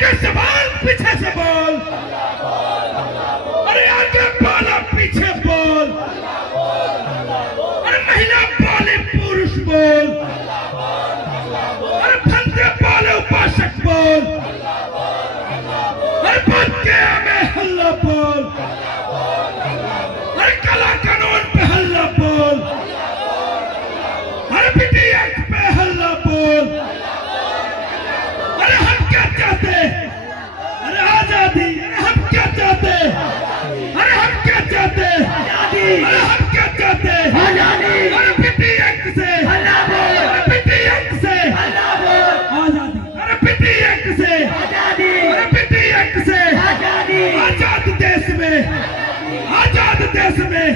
आगे से बोल पीछे से बोल, अरे आगे बोला पीछे बोल, अरे महिला बोले पुरुष बोल, अरे फंदे बोले उपासक बोल, अरे बुद्ध गया में हल्ला बोल, अरे काला कानून पे हल्ला बोल, अरे BTX पे हल्ला बोल, अरे हम क्या चाहते, अरे आजादी, अरे हम क्या चाहते, अरे हम क्या चाहते, अरे हम क्या चाहते, अरे BTX से हल्ला बोल, अरे BTX से हल्ला बोल, आजादी, अरे BTX से आजादी, अरे BTX से आजादी, आजाद देश में, आजाद देश में,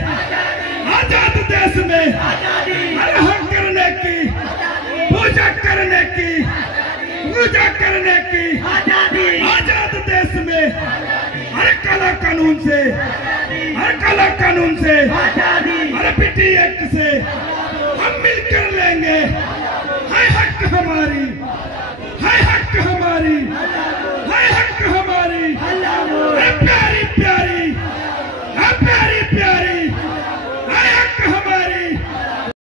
आजाद देश में, अरे हम करने की, पूजा करने की, पूजा करने की आजादी, आजाद देश में, अरे काला कानून से, अरे काला कानून से आजादी, अरे BTX से हम मिलकर लेंगे, है हक हमारी, है हक हमारी।